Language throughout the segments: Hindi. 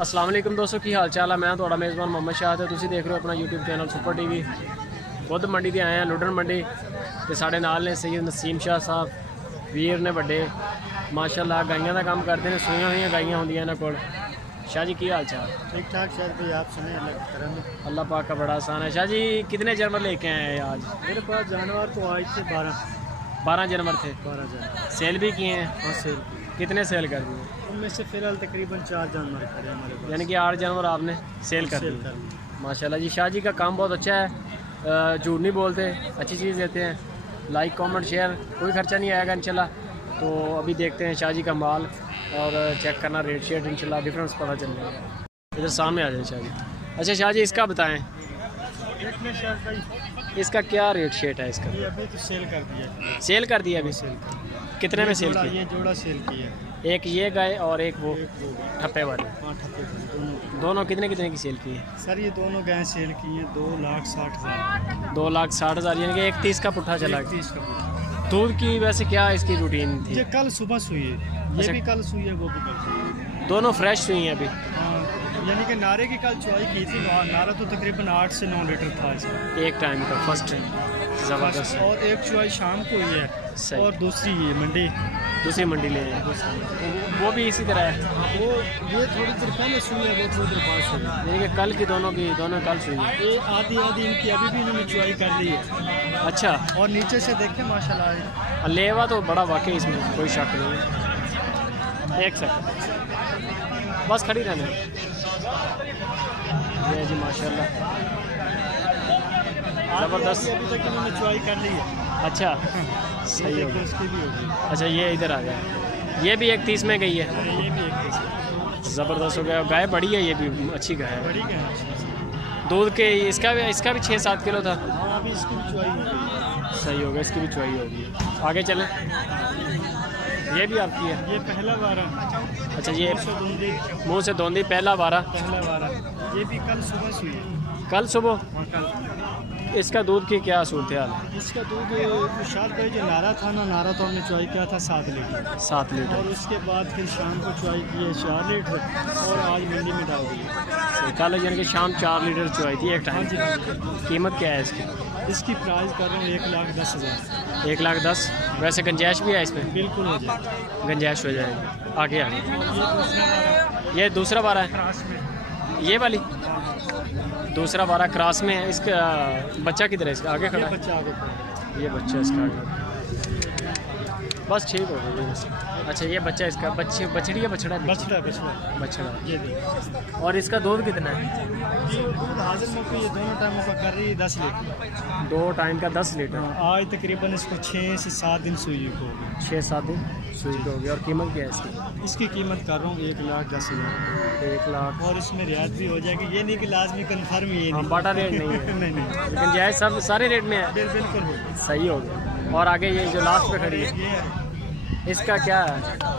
अस्सलाम वालेकुम दोस्तों, की हाल चाल है। मैं थोड़ा मेज़बान मोहम्मद शाह है। तुसीं देख रहे हो अपना यूट्यूब चैनल सुपर टीवी। खुद मंडी से आए हैं, लुडन मंडी। तो साढ़े नाल ने सैयद नसीम शाह साहब वीर ने बड़े माशाल्लाह गाइयां का काम करते हैं। सूइयां हुई गाइयां होंदियां इन्हां कोल। शाह जी की हाल चाल? ठीक ठाक शायद भाई, आप सुने अल्लाह पाक का बड़ा आसान है। शाह जी कितने जानवर लेके आए हैं आज? मेरे पास जानवर तो आज थे 12 जानवर थे। 12 जानवर सेल भी किए हैं? और सेल कितने सेल कर दिए? उनमें से फिलहाल तकरीबन 4 जानवर खड़े हैं हमारे पास, यानी कि 8 जानवर आपने सेल कर दिए। माशाल्लाह जी, शाह जी का काम बहुत अच्छा है। झूठ नहीं बोलते, अच्छी चीज़ देते हैं। लाइक कमेंट शेयर, कोई खर्चा नहीं आएगा इंशाल्लाह। तो अभी देखते हैं शाह जी का माल और चेक करना रेट शेट, इंशाल्लाह डिफरेंस पता चल जाएगा। इधर सामने आ जाए शाह जी। अच्छा शाह जी, इसका बताएं, इसका क्या रेट शेट है इसका? ये अभी तो सेल कर दिया। सेल कर दिया अभी? सेल कर कितने में सेल किया? ये जोड़ा सेल किया, एक ये गाय और एक वो ठप्पे वाले। हाँ ठप्पे वाले दोनों कितने कितने की सेल की है सर? ये दोनों गाय सेल की हैं 2,60,000। 2,60,000 यानी कि 31 का पुट्ठा चला गया। 30 का। दूध की वैसे क्या इसकी रूटीन थी? ये कल सुबह सुई है, ये अच्छा। भी कल सुई है, वो भी कल सुई है। दोनों फ्रेश हुई हैं अभी? हाँ, यानी कि नारे की कल चुवाई की थी। नारा तो तकरीबन 8 से 9 लीटर था इसका एक टाइम का, फर्स्ट टाइम। ज़बरदस्त। और एक चुवाई शाम को हुई है सही। और दूसरी ये मंडी, दूसरी मंडी ले हैं। वो भी इसी तरह है? वो ये थोड़ी देर पहले सुई है, वो थोड़ी देर बाद सुई है। यानी कि कल की दोनों कल सुई है। ये आधी इनकी अभी भी इन्होंने चुवाई कर ली है। अच्छा। और नीचे से देखें माशाल्लाह, लेवा तो बड़ा वाकई, इसमें कोई शक नहीं है। एक सेकंड बस खड़ी रहने। ये जी माशाल्लाह ज़बरदस्त। अभी तक इन्होंने चुवाई कर ली है। अच्छा सही हो गया। उसकी भी होगी। अच्छा ये इधर आ गया, ये भी 31 में गई है। ये भी एक ज़बरदस्त हो गया। गाय बड़ी है, ये भी अच्छी गाय है। बड़ी गाय। दूध के इसका भी 6-7 किलो था। हाँ, अभी इसकी भी चुवाई होगी। सही हो गया, इसकी भी चुवाई होगी। आगे चलें। ये भी आपकी है? ये पहला वारा। अच्छा, ये मुँह से धोंदी पहला वारा। पहला वारा ये भी कल सुबह सुई है। कल सुबह? हाँ, कल। इसका दूध की क्या सूरत हाल है? इसका दूध शायद भाई जो नारा था ना, नारा तो हमने चुवाई किया था 7 लीटर। 7 लीटर। और उसके बाद फिर शाम को चुवाई की है 4 लीटर और आज मंडी में डाल दी। कल यानी कि शाम 4 लीटर चुवाई थी एक टाइम। हाँ जी। कीमत क्या है इसकी? इसकी प्राइस कर रहा हूँ 1,10,000। 1,10,000। वैसे गुंजाइश भी है इसमें? बिल्कुल हो जाए, गुंजाइश हो जाएगी। आगे ये ये दूसरा वारा है? क्रास में। ये वाली दूसरा वारा क्रॉस में है। इसका बच्चा किधर है? इसका आगे खड़ा है। बच्चा आगे खड़ा ये बच्चा इसका आगे। बस ठीक हो गया। अच्छा, ये बच्चा इसका बछड़ी है? बछड़ा है? बछड़ा। ये भी। और इसका दूध कितना है? ये दूध हाजिर मौके ये दोनों टाइमों का कर रही है 10 लीटर। 2 टाइम का 10 लीटर। आज तकरीबन इसको 6 से 7 दिन सुई को हो गई। 6-7 दिन सुई हो गई। और कीमत क्या है इसकी? इसकी कीमत कर रहा हूँ 1,10,000। 1 लाख। और इसमें रियायत भी हो जाएगी। ये नहीं कि लाजमी कन्फर्म ही है, बाटा रेट नहीं है। नहीं लेकिन जायज़ सब सारे रेट में है। बिल्कुल हो। सही हो गया। और आगे ये जो लास्ट पे खड़ी है, ये है। इसका क्या है?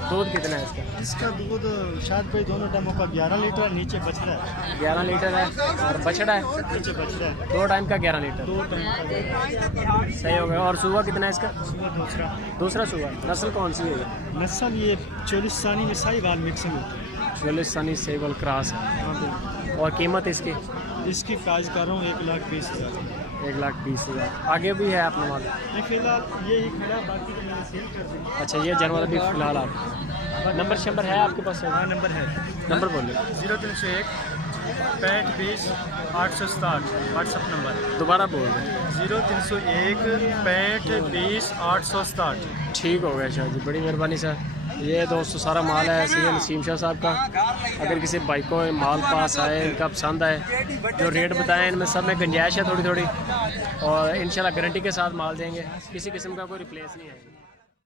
दूध कितना है इसका? इसका दूध शायद भाई दोनों टाइमों का 11 लीटर, नीचे बछड़ा है। 11 लीटर है और बछड़ा है? नीचे बछड़ा है। 2 टाइम का 11 लीटर। 2 टाइम का। सही हो गया। और सुबह कितना है इसका? सुबह दूसरा सुबह। नस्ल कौन सी है? नस्ल ये चोलिस्तानी में साहिवाल मिक्सिंग होती है। चोलिस्तानी सेवल क्रॉस है। और कीमत इसकी? इसकी प्राइस कर रहा हूँ 1,20,000। 1,20,000। आगे भी है अपना माल? ये फिलहाल ये ही खड़ा, बाकी तो मैंने सेल कर दी। अच्छा, ये जानवर अभी फिलहाल आप नंबर है आपके पास? हाँ, नंबर है। नंबर बोलिए। 0301 65 20 867 व्हाट्सअप नंबर। दोबारा बोल दें। 0301 65 20 867। ठीक हो गया शाह जी, बड़ी मेहरबानी सर। ये दोस्तों सारा माल है सैयद नसीम शाह साहब का। अगर किसी बाइक को माल पास आए, इनका पसंद आए, जो रेट बताएं इनमें सब में गुंजाइश है थोड़ी। और इंशाल्लाह गारंटी के साथ माल देंगे, किसी किस्म का कोई रिप्लेस नहीं आएगा।